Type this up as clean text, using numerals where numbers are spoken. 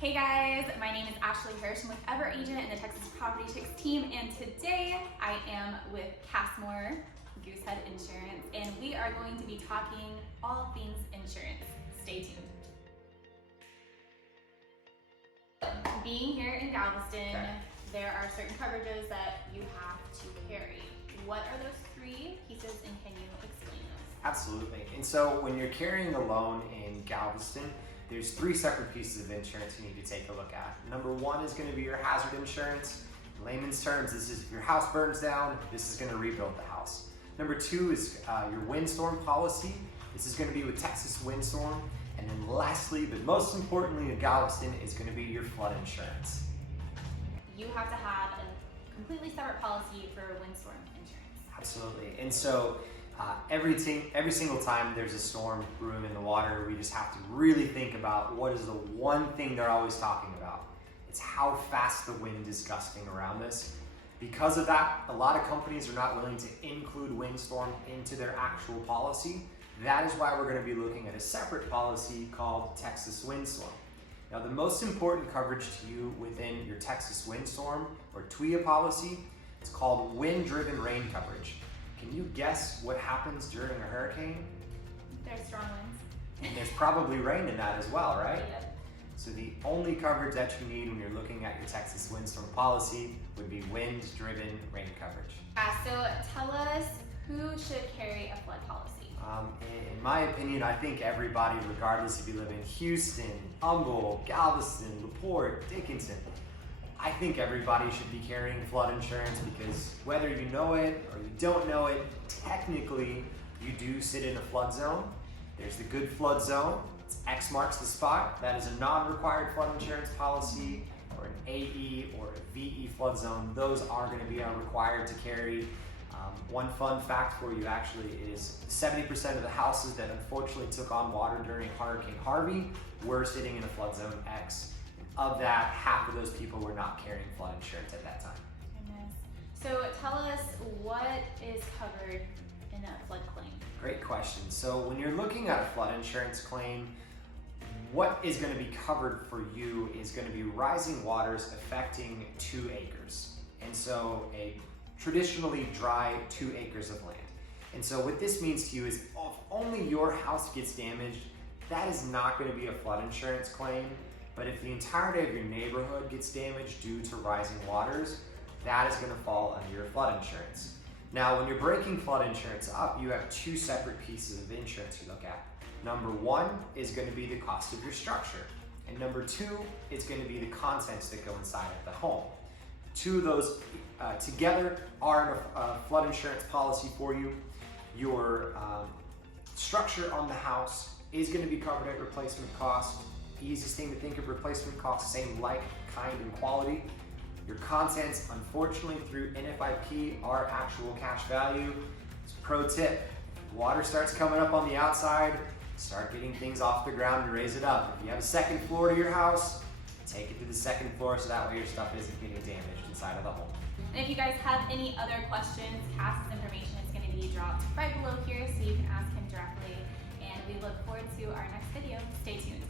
Hey guys, my name is Ashley Hirsch. I'm with Ever Agent in the Texas Property Chicks team, and today I am with cass.moore, Goosehead Insurance, and we are going to be talking all things insurance. Stay tuned. Being here in Galveston, there are certain coverages that you have to carry. What are those three pieces, and can you explain those? Absolutely. And so when you're carrying a loan in Galveston, there's three separate pieces of insurance you need to take a look at. Number one is going to be your hazard insurance. In layman's terms, this is if your house burns down, this is going to rebuild the house. Number two is your windstorm policy. This is going to be with Texas Windstorm. And then lastly, but most importantly in Galveston, is going to be your flood insurance. You have to have a completely separate policy for windstorm insurance. Absolutely. And so every single time there's a storm brewing in the water, we just have to really think about what is the one thing they're always talking about. It's how fast the wind is gusting around us. Because of that, a lot of companies are not willing to include windstorm into their actual policy. That is why we're going to be looking at a separate policy called Texas Windstorm. Now, the most important coverage to you within your Texas Windstorm or TWIA policy is called wind-driven rain coverage. Can you guess what happens during a hurricane? There's strong winds. And there's probably rain in that as well, right? Yep. So the only coverage that you need when you're looking at your Texas Windstorm policy would be wind-driven rain coverage. So tell us who should carry a flood policy. In my opinion, I think everybody, regardless if you live in Houston, Humboldt, Galveston, LaPorte, Dickinson, I think everybody should be carrying flood insurance because whether you know it or you don't know it, technically you do sit in a flood zone. There's the good flood zone. It's X marks the spot. That is a non-required flood insurance policy, or an AE or a VE flood zone. Those are going to be required to carry. One fun fact for you actually is 70% of the houses that unfortunately took on water during Hurricane Harvey were sitting in a flood zone X. Of that, half of those people were not carrying flood insurance at that time. Goodness. So tell us what is covered in a flood claim. Great question. So when you're looking at a flood insurance claim, what is going to be covered for you is going to be rising waters affecting 2 acres. And so a traditionally dry 2 acres of land. And so what this means to you is if only your house gets damaged, that is not going to be a flood insurance claim. But if the entirety of your neighborhood gets damaged due to rising waters, that is going to fall under your flood insurance. Now, when you're breaking flood insurance up, you have 2 separate pieces of insurance you look at. Number 1 is going to be the cost of your structure. And number 2 is going to be the contents that go inside of the home. 2 of those together are a flood insurance policy for you. Your structure on the house is going to be covered at replacement cost. Easiest thing to think of replacement cost, same like, kind, and quality. Your contents, unfortunately, through NFIP are actual cash value. It's a pro tip. If water starts coming up on the outside, start getting things off the ground and raise it up. If you have a second floor to your house, take it to the second floor so that way your stuff isn't getting damaged inside of the home. And if you guys have any other questions, Cass's information is going to be dropped right below here so you can ask him directly. And we look forward to our next video. Stay tuned.